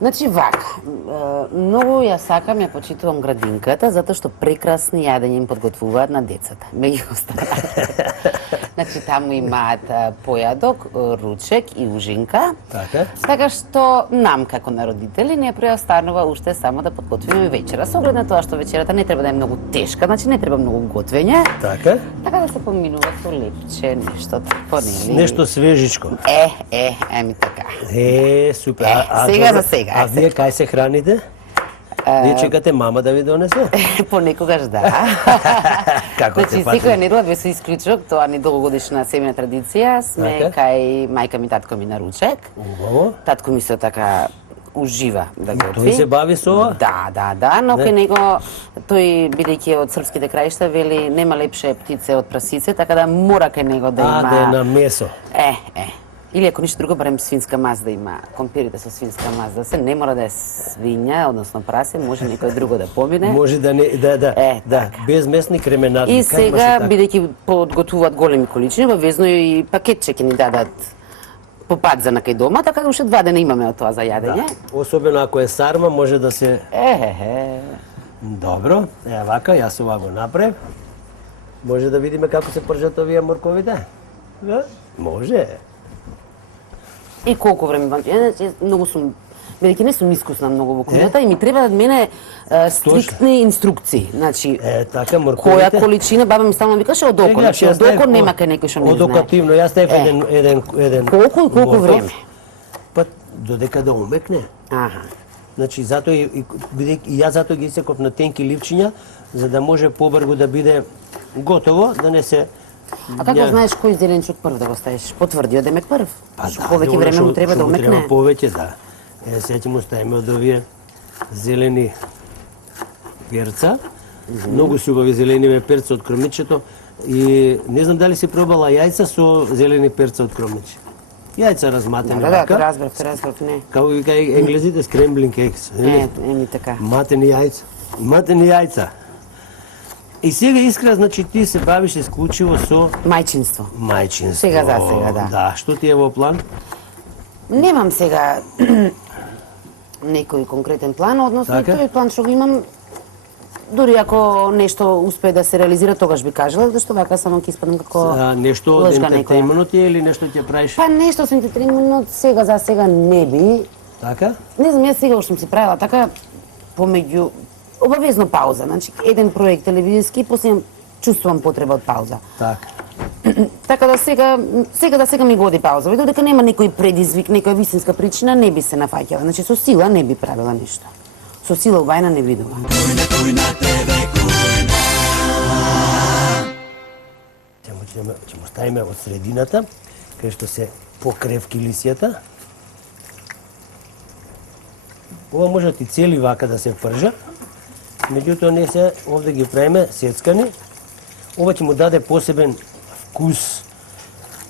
Значи вака, многу ја сакам, ја почитувам градинката, затоа што прекрасни јадења им подготвуваат на децата. Меѓу останалите. Значи таму имаат појадок, ручек и ужинка. Така што нам како на родители не преостанува уште само да подготвиме вечера. Со оглед на тоа што вечерата не треба да е многу тешка, значи не треба многу готвење. Така да се поминува со лепче, нешто такво, нели? Нешто свежичко. Еми така. Супер. Сега за сега. А вие кај се храните? Вие чекате мама да ви донесе? Понекогаш да. Како значи, секоја недела без исклучок, тоа ни долгогодишна семејна традиција, сме кај мајка ми, татко ми на ручек. Татко ми се така ужива да готви. Тој се бави со ова? Да, но кај него тој бидејќи од српските краишта вели нема лепше птице од прасице, така да мора кај него да има. Да е на месо. Или ако ништо друго, барем свинска мас да има, компирите со свинска мас, да се не мора да е свиња, односно прасе, може некој друго да помине. Може да не, да, без месни кременади. И сега, бидејќи подготвуваат големи количини, обавезно и пакетче ќе ни дадат по пат за накај дома, така да уште 2 дена имаме од тоа за јадење. Особено ако е сарма, може да се... Добро, вака, јас ова го направив. Може да видиме како се пржат овие морковите? Може. И колку време многу сум, бидејќи не сум искусна многу во кујната и ми треба од мене стриктни инструкции. Значи, така морковите. Која количина, баба ми стално викаше од око, значи од око нема кај некој што не знае. Одокативно, јас ставив еден колку и колку време? Па додека да умекне. Значи затоа и јас затоа ги исеков на тенки ливчиња за да може побрзо да биде готово, да не се... А како знаеш кој зеленчук прв да го ставиш? Потврди одемек прв. Повеќе време му треба да умекне. Треба повеќе, да. Сега ќе му ставиме од овие зелени перца. Многу се убави зелени перца од кромичето. И не знам дали си пробала јајца со зелени перца од кромиче. Јајца разматени вака. Да, разбрав, не. Како викај енглезите scrambling eggs. Еми така. Матени јајца. И сега Искра, значи ти се бавиш исклучиво со мајчинство. Сега за сега, да. Да, што ти е во план? Немам сега некој конкретен план, односно тој план што го имам, дури ако нешто успее да се реализира, тогаш би кажала, зашто вака само ќе испадам како нешто од ентертејнментот или нешто ќе правиш? Па нешто со ентертејнментот сега за сега не би. Така? Не знам, јас сега уште сум си правила така помеѓу обавезно пауза, значи еден проект телевизиски, после чувствувам потреба од пауза. Така да сега ми годи пауза. Видов дека нема некој предизвик, некоја вистинска причина, не би се нафаќала. Значи со сила не би правила нешто. Со сила убајна не видува. Ќе му ставиме од средината, кај што се покревки лисјата. Ова може ти цели вака да се пржа. Меѓутоа не се, овде ги правиме сецкани. Ова ќе му даде посебен вкус,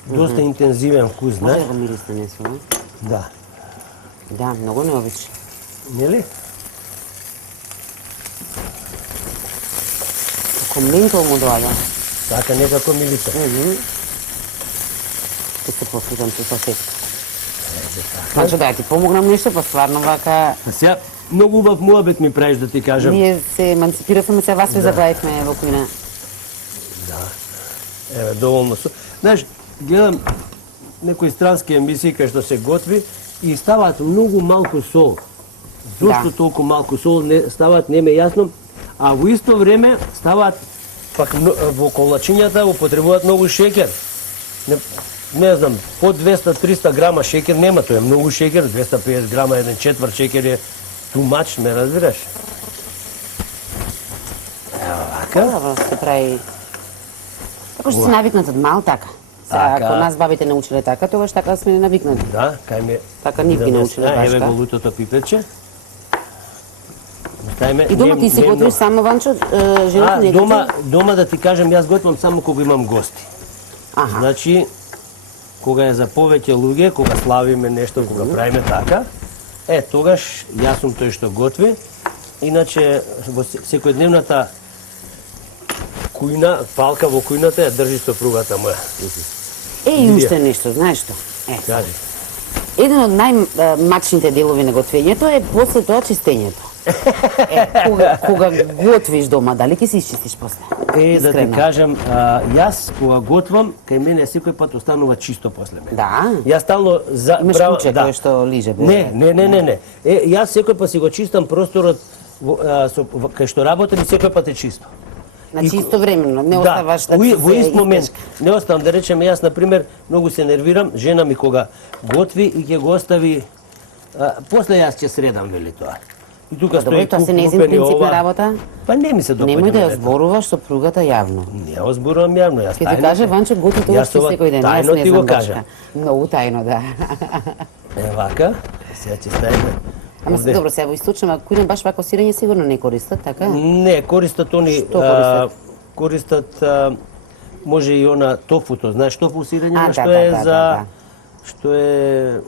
доста интензивен вкус, не? Може да мирисне несо, не? Да. Да, многу необично. Нели? Како ментол му доаѓа. Така некако мириса. Ќе се послушам со сосетка. Значи да ти помогнам нешто, па стварно вака... Сега, многу убав муабет ми правиш да ти кажам. Ние се еманципиравме, сега вас ви забавивме во кујна. Да. Еве, доволно со... Знаеш, гледам некои странски емисии кај што се готви и ставаат многу малку сол. Зошто толку малку сол ставаат, не ме јасно, а во исто време ставаат пак во колачињата употребуваат многу шеќер. Не знам, под 200-300 грама шеќер нема, тоа е многу шеќер, 250 грама, 1/4 шеќер е too much, ме разбираш? Ево вака. Да, се прави... Како што си навикнат од мал, така. Сега, ако нас бабите научиле така, тогаш така сме навикнати. Да, кај ме... Така нив ги научиле башка. Еве го лутото пипече. И дома ти си готвиш само, Ванчо, жената не готви? Дома да ти кажам, јас готвам само кога имам гости. Значи, кога е за повеќе луѓе, кога славиме нешто, кога правиме така, тогаш јас сум тој што готви. Иначе, во секојдневната кујна, палка во кујната ја држи сопругата моја. И уште нешто, знаеш што? Кажи. Еден од најмачните делови на готвењето е после тоа чистењето. Кога готвиш дома, дали ќе се исчистиш после? Да ти кажам, јас кога готвам, кај мене секој пат останува чисто после мене. Да. Јас стално Имаш куче кој што лиже. Не. Јас секој пат си го чистам просторот кај што работам и секој пат е чисто. Значи истовремено, не оставаш да ти се во ист момент. Не оставам, да речеме, јас, например, многу се нервирам, жена ми кога готви и ќе го остави, после јас ќе средам, вели тоа. И тука стои тоа се нејзин принцип на работа? Па не ми се допаѓа. Немој да ја зборуваш со пругата јавно. Не ја зборувам јавно, јас тајно. Ќе ти каже Ванчо готи тоа што секој ден, јас не знам бачка. Многу тајно, да. Вака, сега ќе ставиме. Ама се добро, сега во источна кујна баш вако сирење сигурно не користат, така? Не, користат они, користат може и она тофуто, знаеш тофу сирење, што е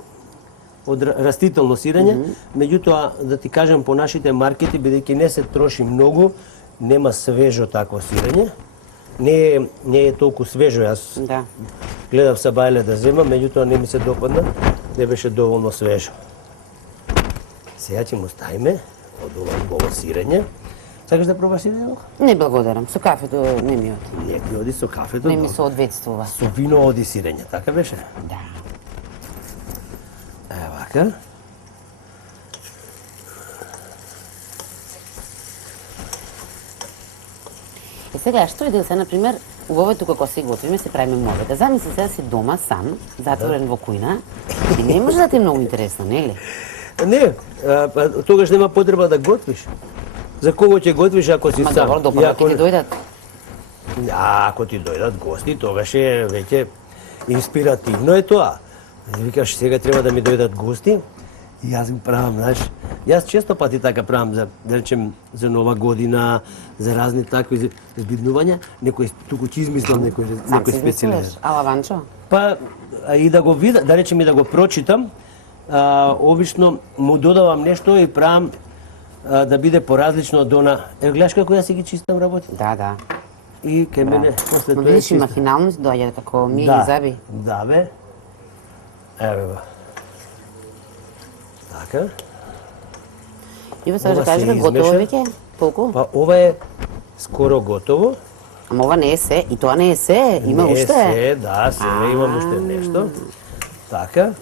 од растително сирење, меѓутоа да ти кажам по нашите маркети, бидејќи не се троши многу, нема свежо такво сирење. Не е толку свежо, јас гледав са бајле да земам, меѓутоа не ми се допадна, не беше доволно свежо. Сега ќе му ставиме од ова сирење. Сакаш да пробаш сирење? Не благодарам, со кафето не ми оди. Не ти оди со кафето? Не ми се одветствува. Со вино оди сирење, така беше? Да. Вака. Сега, што иде се, например, убавото како си готвиме, се правиме мовета. Замисли сега си дома сам, затворен во кујна, и не може да ти е многу интересно, нели? Не, тогаш нема потреба да готвиш. За кого ќе готвиш ако си сам? Ма добро, допак ќе ти дојдат. Ако ти дојдат гости, тогаш е веќе инспиративно е тоа. Викаш, сега треба да ми дојдат гости, и јас го правам, знаеш. Јас често пати така правам, да речем, за Нова година, за разни такви збиднувања, некој туку ќе измислам некој специјален. Ала Ванчо? Па и да го видам, да речем и да го прочитам, обично му додавам нешто и правам да биде поразлично од она. Гледаш како јас си ги чистам работи? Да. И кај мене после тоа. тоа Видиш, има финалност доаѓа како ми ги заби. Да, бе. Еве го. Така. И сега да кажеш готово веќе? Толку? Па ова е скоро готово. Ама ова не е се, и тоа не е се, има уште. Не е се, да, се, имам уште нешто. Така.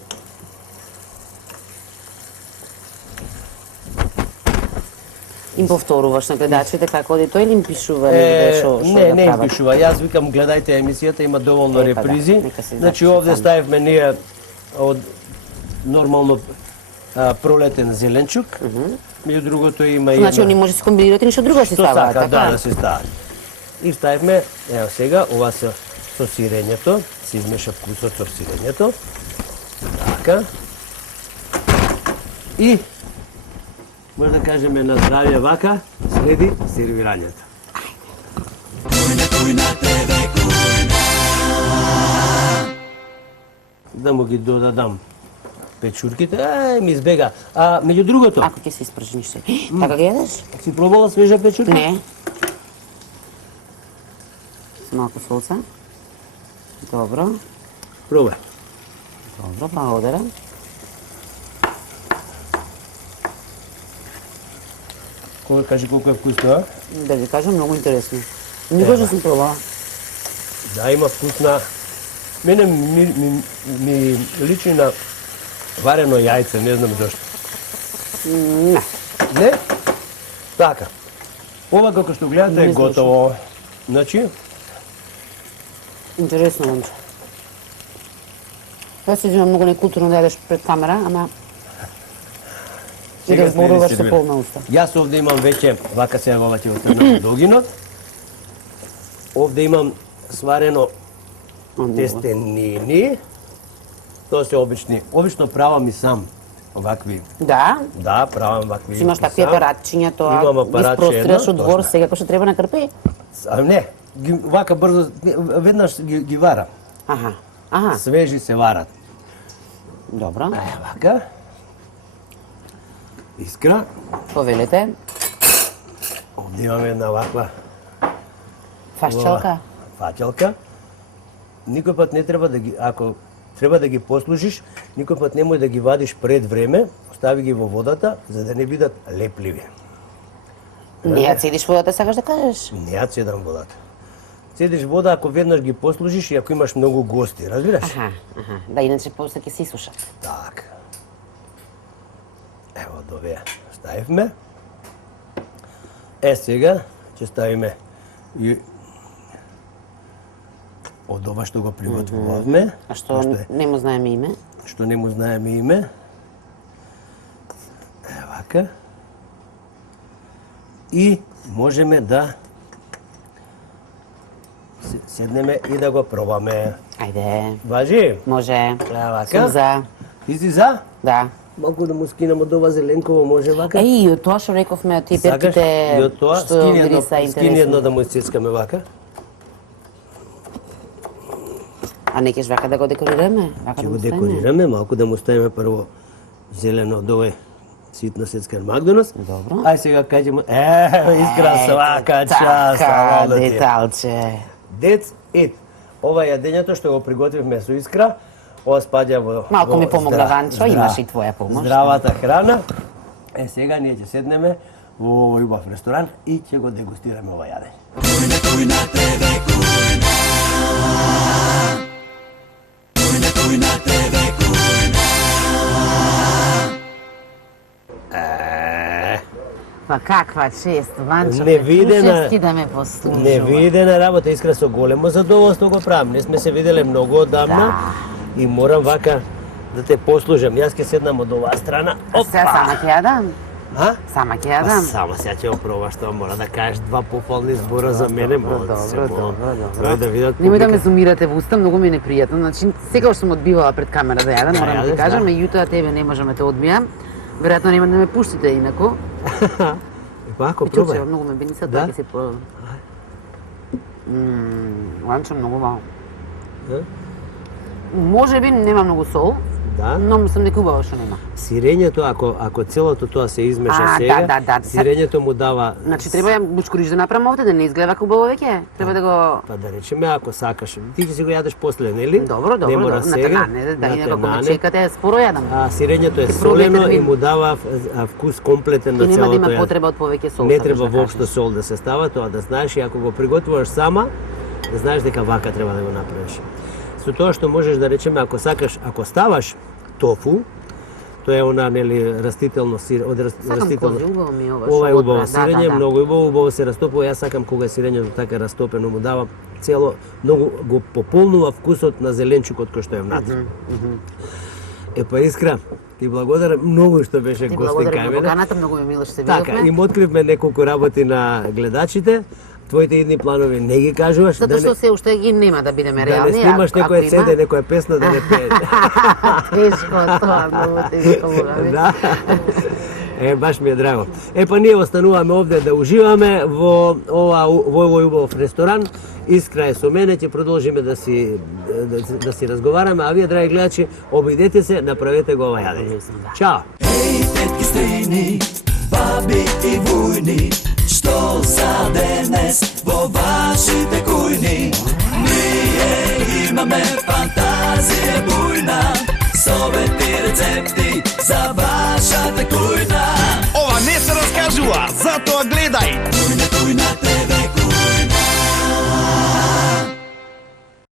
Им повторуваш на гледачите како оди тој или им пишува негде што да прават? Не им пишува. Јас викам гледајте емисијата, има доволно репризи. Значи овде ставивме ние од нормално пролетен зеленчук. Меѓу другото има и значи они може да се комбинираат и нешто друго се ставаат, така? Да, да се стават. И ставивме, ево сега, ова со сирењето, се измеша вкусот со сирењето. Така. И може да кажеме на здравје вака, следи сервирањето. Да му ги додадам печурките, ми избега. Меѓу другото... Ако ќе се испржи ништо. Така ги едеш? Си пробала свежа печурка? Не. Малку солца. Добро. Пробај. Добро, благодарам. Кажи колку е вкусно, а? Да ви кажам, многу интересно. Никогаш не сум пробала. Да, има вкусна. Мене ми личи на варено јајце, не знам зашто. Не. Не? Така. Ова како што гледате е готово. Значи? Интересно, момче. Тоа се има многу некултурно да јадеш пред камера, ама и да зборуваш со полна уста. Јас овде имам веќе, вака сега ова ќе оставам долгинот. Овде имам сварено тестенини. Тоа се обични. Обично правам и сам вакви. Да? Да, правам вакви. Си имаш такви апаратчиња, тоа имам апаратче испростраш од двор, сега кој што треба на крпи? Не, вака брзо, веднаш ги варам. Аха. Свежи се варат. Добро. Вака. Искра. Повелете. Овде имаме една ваква фашчалка. Фачалка. Никој пат не треба да ги, ако треба да ги послужиш, никој пат немој да ги вадиш пред време, остави ги во водата за да не бидат лепливи. Не ја цедиш водата, сакаш да кажеш? Не ја цедам водата. Цедиш вода ако веднаш ги послужиш и ако имаш многу гости, разбираш? Аха. Да, иначе после ќе се исушат. Така. Ево до овие ставивме. Сега ќе ставиме и од ова што го приготвувавме. А што не му знаеме име? Што не му знаеме име. Вака. И можеме да седнеме и да го пробаме. Ајде. Важи? Може. Вака. Сум за. Ти си за? Да. Малку да му скинам од ова зеленково, може вака? Еј, од тоа што рековме, од тие Сакаш? перките, И од тоа, што мириса скини едно интересно. да му искискаме вака. А не кеш вака да го декорираме? Вака Ќе да го му ставиме? декорираме, малку да му ставиме прво зелено од овој ситно сецкан Макдоналдс. Добро. Ај сега кажеме, искра свака час, Така, ало ти. деталче. That's it. Ова јадењето што го приготвивме со искра, ова спаѓа во Малку ми помогна Ванчо, имаш и твоја помош. Здравата храна. Сега ние ќе седнеме во овој убав ресторан и ќе го дегустираме ова јадење. Па каква чест, Ванчо, Невидена- Петрушевски да ме послужува. Невидена работа, искра со големо задоволство го правам. Не сме се виделе многу одамна и морам вака да те послужам. Јас ќе седнам од оваа страна. Сега сама ќе ја дам. А? Сама ќе ја дам. Само сега ќе опробаш тоа, мора да кажеш два пофални збора за мене, Добро, добро. Добро да видат. Немој да ме публика. зумирате во уста, многу ми е непријатно. Значи, секогаш сум одбивала пред камера да јадам, морам да јадеш, ти кажам, да. меѓутоа тебе не можам да те одбијам. Веројатно нема да ме пуштите инаку. Пако, Чуче, пробај. многу ме бениса, Да? тоа ќе се пробам. Ванчо многу мал. Е? Може би нема многу сол, Да. но сум некој убаво што нема. Сирењето, ако целото тоа се измеша А, сега, да. сирењето му дава... Значи треба ја бучкориш да направам овде, да не изгледа како убаво веќе. Треба да го Па да речеме, ако сакаш, ти ќе си го јадеш после, нели? Добро, Не мора на сега. тенане, да на инаку ако ме тенане. чекате, споро јадам. А сирењето е Ќе пробај солено и термин. му дава вкус комплетен на И нема целото да има јадење. потреба од повеќе сол. Не сакаш треба да воопшто кажеш. сол да се става, тоа да знаеш и ако го приготвуваш сама, да знаеш дека вака треба да го направиш. Со тоа што можеш да речеме, ако сакаш, ако ставаш тофу, тоа е она нели растително сир, од Сакам растително. кози, убаво ми е ова. Ова е што убаво одбра, сирење, да. многу убаво се растопува. Јас сакам кога е сирењето така растопено, му дава цело, многу го пополнува вкусот на зеленчукот кој што е внатре. Па Искра, ти благодарам многу што беше Ти гостин благодарам кај на мене. поканата, многу ми е мило што се Така, видовме. им откривме неколку работи на гледачите. Твоите идни планови не ги кажуваш. Затоа што се уште ги нема да бидеме да не реални. снимаш ако некоја има- CD, некоја песна да не пееш. Тешко тоа, многу тешко мора. Да. Баш ми е драго. Па ние остануваме овде да уживаме во овој убав ресторан. Искра е со мене, ќе продолжиме да си разговараме, а вие, драги гледачи, обидете се, направете го ова јадење. Чао! Ей, тетки стрини, баби и вујни, што за денес во вашите кујни? Ние имаме фантазија бујна, совети рецепти за вашата кујна. Ова не се раскажува, затоа гледај. Кујна, кујна, тебе